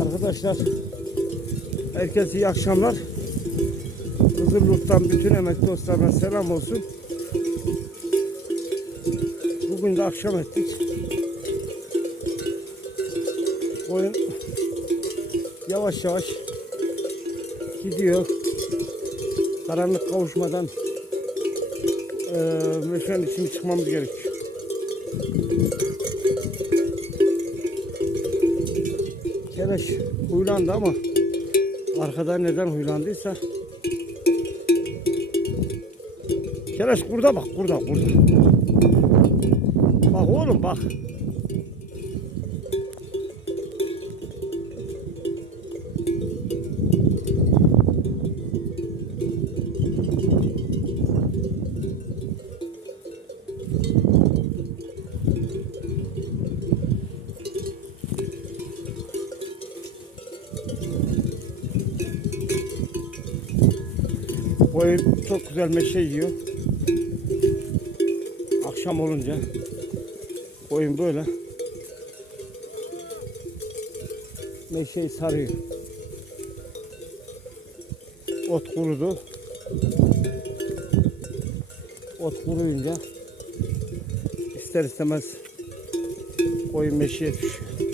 Arkadaşlar herkese iyi akşamlar. Hızırlık'tan bütün emekli dostlarına selam olsun. Bugün de akşam ettik. Oyun yavaş yavaş gidiyor. Karanlık kavuşmadan eee meşanın içine çıkmamız gerekiyor. Keleş huylandı ama arkada neden huylandıysa Keleş burada bak burada burada. Bak oğlum bak. Koyun çok güzel meşe yiyor. Akşam olunca koyun böyle meşeyi sarıyor. Ot kurudu. Ot kuruyunca ister istemez koyun meşeye düşüyor.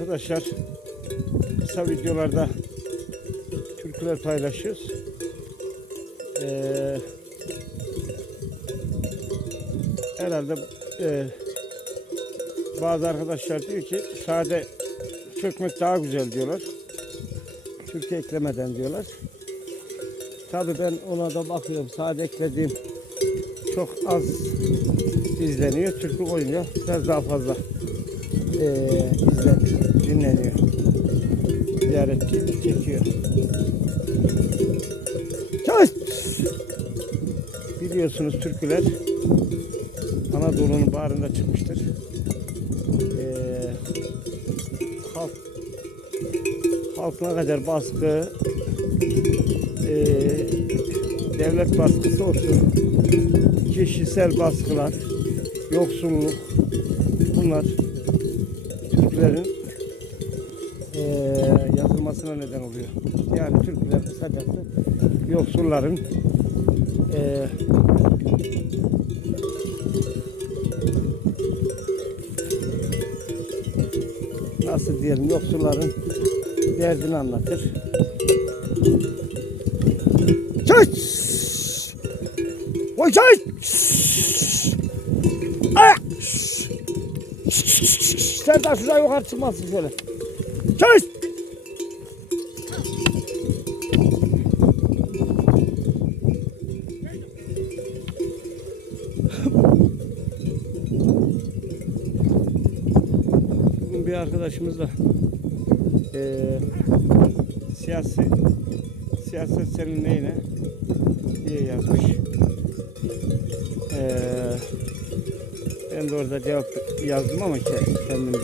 Arkadaşlar kısa videolarda türküler paylaşıyoruz. Ee, herhalde e, bazı arkadaşlar diyor ki sade çökmek daha güzel diyorlar. Türkü eklemeden diyorlar. Tabii ben ona da bakıyorum. Sade eklediğim çok az izleniyor. Türkü koyunca biraz daha fazla eee izleniyor, dinleniyor. Ziyaretçi çekiyor. Çalış! Biliyorsunuz türküler Anadolu'nun bağrında çıkmıştır. Eee halk halk ne kadar baskı eee devlet baskısı olsun kişisel baskılar yoksulluk bunlar Türklerin eee yazılmasına neden oluyor. Yani Türkler kısacası yoksulların eee nasıl diyelim yoksulların derdini anlatır. Çay! Oy çay! Ay! Serdar şuraya yukarı çıkmasın şöyle. Çay! Bugün bir arkadaşımızla eee siyasi siyaset senin neyine diye yazmış. Eee ben de orada cevap yazdım ama ke- kendimce.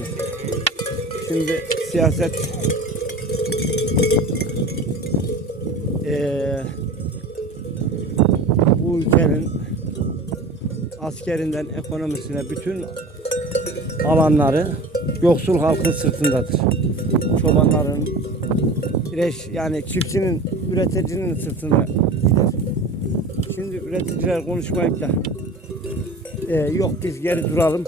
Şimdi siyaset eee, bu ülkenin askerinden ekonomisine bütün alanları yoksul halkın sırtındadır. Çobanların, reş yani çiftçinin, üreticinin sırtında. Şimdi üreticiler konuşmayıp da e, yok biz geri duralım.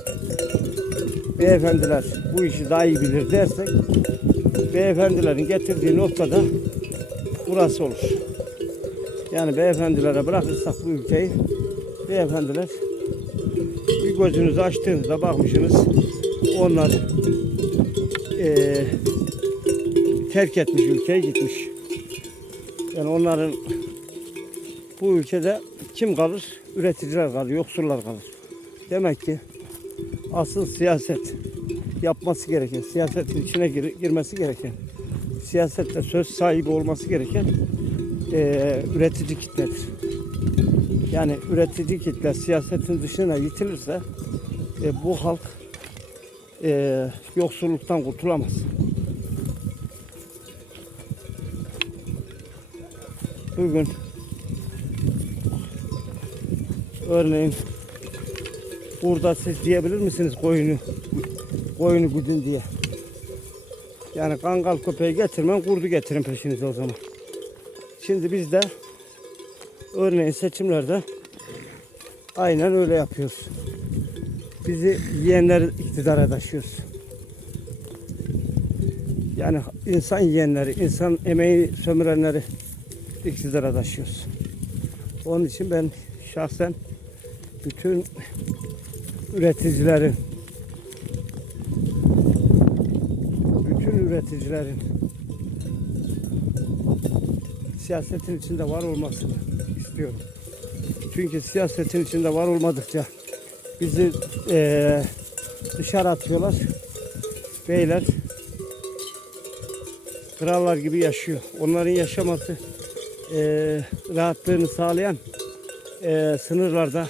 Beyefendiler bu işi daha iyi bilir dersek beyefendilerin getirdiği noktada burası olur. Yani beyefendilere bırakırsak bu ülkeyi beyefendiler bir gözünüzü açtığınızda bakmışsınız onlar eee, terk etmiş ülkeyi gitmiş. Yani onların bu ülkede kim kalır? Üreticiler kalır, yoksullar kalır. Demek ki asıl siyaset yapması gereken, siyasetin içine gir, girmesi gereken, siyasette söz sahibi olması gereken e, üretici kitledir. Yani üretici kitle siyasetin dışına itilirse e, bu halk e, yoksulluktan kurtulamaz. Bugün örneğin burada siz diyebilir misiniz koyunu koyunu gudun diye. Yani kangal köpeği getirmem kurdu getirin peşinize o zaman. Şimdi biz de örneğin seçimlerde aynen öyle yapıyoruz. Bizi yiyenler iktidara taşıyoruz. Yani insan yiyenleri, insan emeği sömürenleri iktidara taşıyoruz. Onun için ben şahsen bütün üreticilerin bütün üreticilerin siyasetin içinde var olmasını istiyorum. Çünkü siyasetin içinde var olmadıkça bizi eee, dışarı atıyorlar. Beyler krallar gibi yaşıyor. Onların yaşaması eee, rahatlığını sağlayan eee, sınırlarda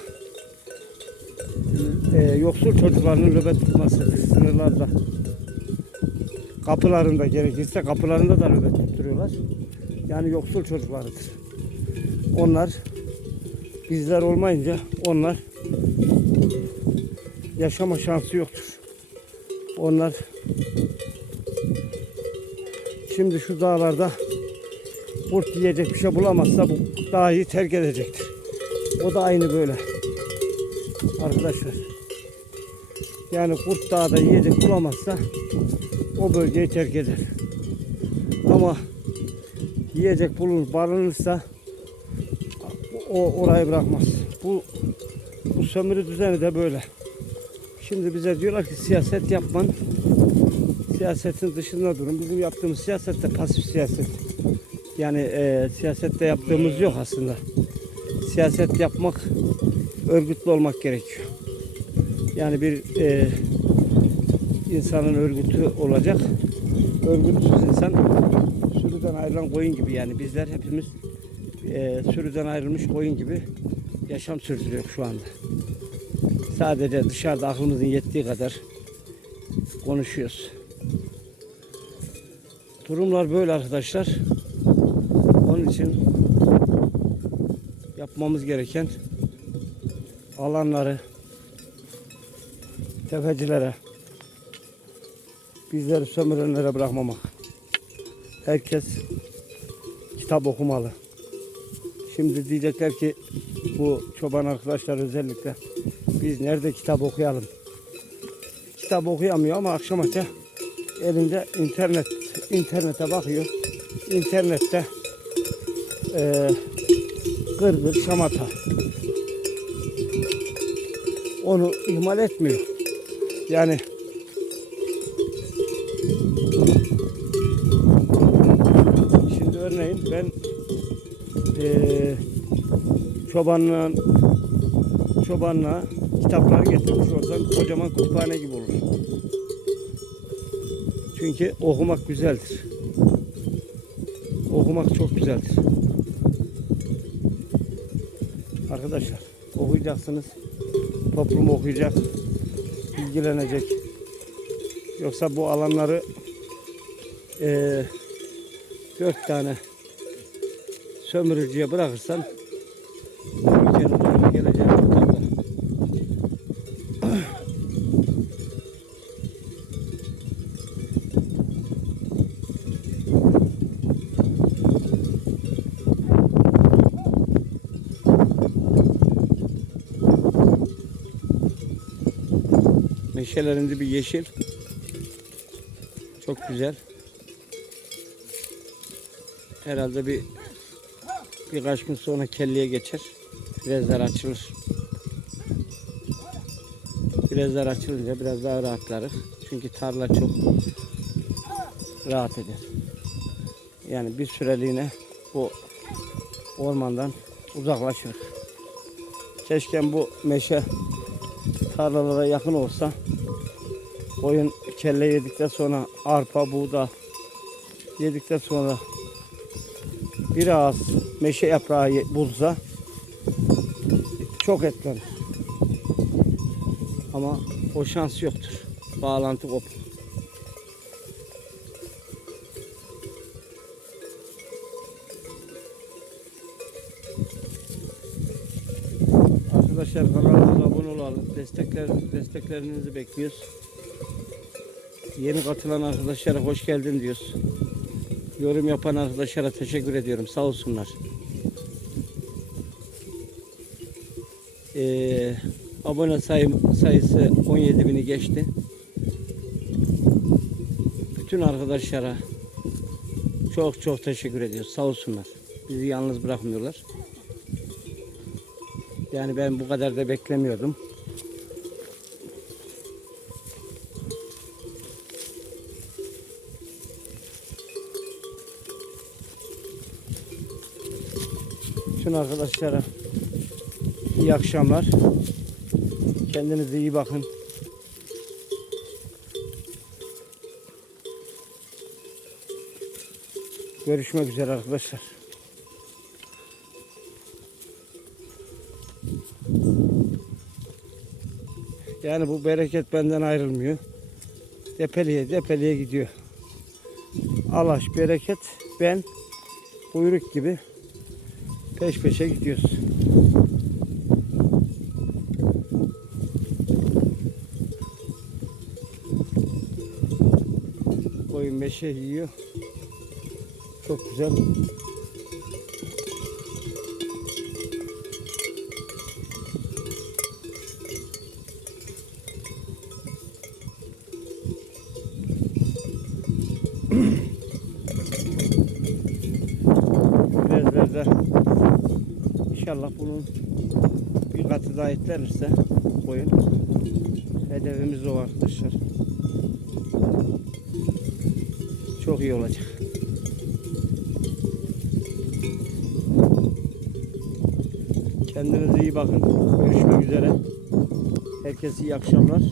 eee, yoksul çocuklarının nöbet tutmasıdır sınırlarda. Kapılarında gerekirse kapılarında da nöbet tutturuyorlar. Yani yoksul çocuklarıdır. Onlar bizler olmayınca onlar yaşama şansı yoktur. Onlar şimdi şu dağlarda kurt yiyecek bir şey bulamazsa bu dağı terk edecektir. O da aynı böyle. Arkadaşlar. Yani kurt dağda yiyecek bulamazsa o bölgeyi terk eder. Ama yiyecek bulunur, barınırsa o orayı bırakmaz. Bu bu sömürü düzeni de böyle. Şimdi bize diyorlar ki siyaset yapman, siyasetin dışında durun. Bizim yaptığımız siyaset de pasif siyaset. Yani e, siyasette yaptığımız yok aslında. Siyaset yapmak, örgütlü olmak gerekiyor. Yani bir e, insanın örgütü olacak. Örgütsüz insan sürüden ayrılan koyun gibi yani bizler hepimiz e, sürüden ayrılmış koyun gibi yaşam sürdürüyor şu anda. Sadece dışarıda aklımızın yettiği kadar konuşuyoruz. Durumlar böyle arkadaşlar. Onun için yapmamız gereken alanları tefecilere bizleri sömürenlere bırakmamak. Herkes kitap okumalı. Şimdi diyecekler ki bu çoban arkadaşlar özellikle biz nerede kitap okuyalım? Kitap okuyamıyor ama akşam akşam elinde internet internete bakıyor. İnternette eee gırgır şamata. Onu ihmal etmiyor. Yani Şimdi örneğin ben eee çobanla çobanla kitaplar getirmiş olsam kocaman kütüphane gibi olur. Çünkü okumak güzeldir. Okumak çok güzeldir. Arkadaşlar okuyacaksınız. Toplum okuyacak, ilgilenecek. Yoksa bu alanları eee dört tane sömürücüye bırakırsan ülkenin Meşelerinde bir yeşil. Çok güzel. Herhalde bir birkaç gün sonra kelleye geçer. Frezler açılır. Frezler açılınca biraz daha rahatlarız. Çünkü tarla çok rahat eder. Yani bir süreliğine bu ormandan uzaklaşır. Keşke bu meşe tarlalara yakın olsa Koyun kelle yedikten sonra arpa, buğda yedikten sonra biraz meşe yaprağı buzda çok etlenir. Ama o şans yoktur. Bağlantı koptu. Arkadaşlar kanalımıza abone olalım. Destekler, desteklerinizi bekliyoruz. Yeni katılan arkadaşlara hoş geldin diyoruz. Yorum yapan arkadaşlara teşekkür ediyorum. Sağ olsunlar. Ee, abone sayım, sayısı 17 bini geçti. Bütün arkadaşlara çok çok teşekkür ediyoruz. Sağ olsunlar. Bizi yalnız bırakmıyorlar. Yani ben bu kadar da beklemiyordum. Bütün arkadaşlara iyi akşamlar. Kendinize iyi bakın. Görüşmek üzere arkadaşlar. Yani bu bereket benden ayrılmıyor. Depeliye depeliye gidiyor. Alaş bereket ben buyruk gibi peş peşe gidiyoruz. Koyun meşe yiyor. Çok güzel. Bunun bir katı daha etlenirse koyun. Hedefimiz o arkadaşlar. Çok iyi olacak. Kendinize iyi bakın. Görüşmek üzere. Herkese iyi akşamlar.